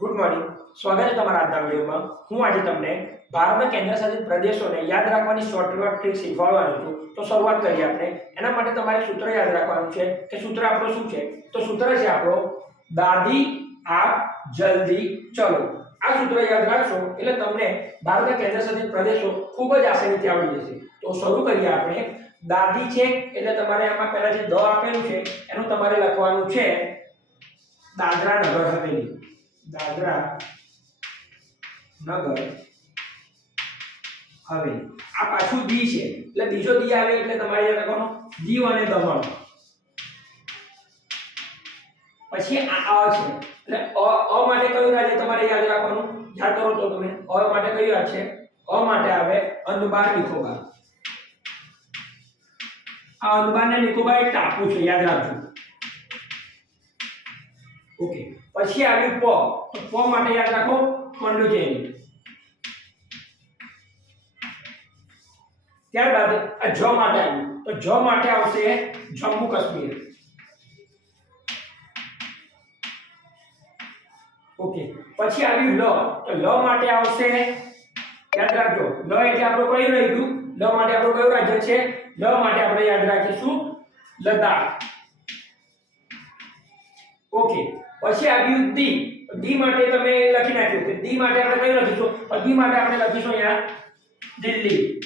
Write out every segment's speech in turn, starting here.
Good morning સ્વાગત છે તમારા આજના વિડીયોમાં. હું આજે તમને ભારતના કેન્દ્રશાસિત પ્રદેશોને યાદ રાખવાની શોર્ટકટ ટ્રીક શીખવાડવાનો છું. તો શરૂઆત કરીએ આપણે. એના માટે તમારે સૂત્ર યાદ રાખવાનું છે કે સૂત્ર આપણું શું છે? તો સૂત્ર છે આપણો, દાદી, આપ જલ્દી ચલો. આ સૂત્ર યાદ રાખશો એટલે તમને ભારતના કેન્દ્રશાસિત પ્રદેશો ખૂબ જ આસાનીથી આવડી જશે. તો શરૂ કરીએ આપણે. દાદી છે, એટલે તમારે આમાં પહેલા જે દ આપેલું છે, એનું તમારે લખવાનું છે, દાદરા નગર હવેલી. દાદરા, નગર હવેલી આ પાછું દી છે. એટલે બીજો દી આવે એટલે તમારે યાદ રાખવાનું દીવ અને દમણ પછી આ અ છે. એટલે અ માટે કયું રાજ્ય તમારે યાદ રાખવાનું? યાદ કરો તો તમે. અ માટે કયું રાજ્ય છે? અ માટે આવે અંદબાર નિકોબાર. આ અંદબાર ને નિકોબાર ટાપુ છે, યાદ રાખજો. ઓકે પછી આવ્યું પ. તો પ માટે યાદ રાખો પોંડુચેરી ત્યારબાદ આ જ માટે આવ્યું. તો જ માટે આવશે જમ્મુ કાશ્મીર. ઓકે પછી આવ્યું લ. તો લ માટે આવશે, યાદ રાખજો, લ એટલે આપણું કયું રહી ગયું લ માટે આપણું કયું રાજ્ય છે? લ માટે આપણે યાદ રાખીશું, લદ્દાખ. ઓકે. પછી આવ્યું ડી ડી માટે તમે લખી નાખ્યું કે ડી માટે આપણે કયું લખીશું? ડી માટે આપણે લખીશું અહીંયા દિલ્હી.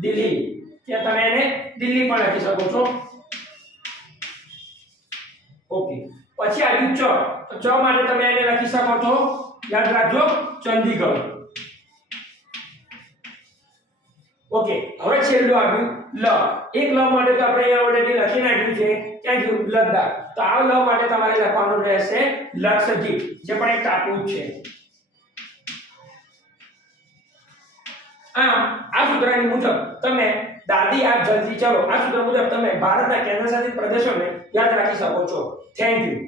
દિલ્હી. કે તમે એને દિલ્હી પણ લખી શકો છો. ઓકે. પછી આવ્યું ચ. તો ચ માટે તમે એને લખી શકો છો. યાદ રાખજો, ચંદીગઢ. ઓકે હવે છેલ્લું આવ્યું, લ. એક લ માટે તો આપણે અહીંયા ઓલરેડી લખી નાખ્યું છે. ક્યાં ગયું લદ્દાખ તો આ લ માટે તમારે લખવાનું રહેશે લક્ષદ્વીપ, જે પણ એક ટાપુ છે. આમ, આ સૂત્રની મુજબ તમે દાદી આપ જલ્દી ચલો. આ સૂત્ર મુજબ તમે ભારતના કેન્દ્રશાસિત પ્રદેશોને યાદ રાખી શકો છો. Thank you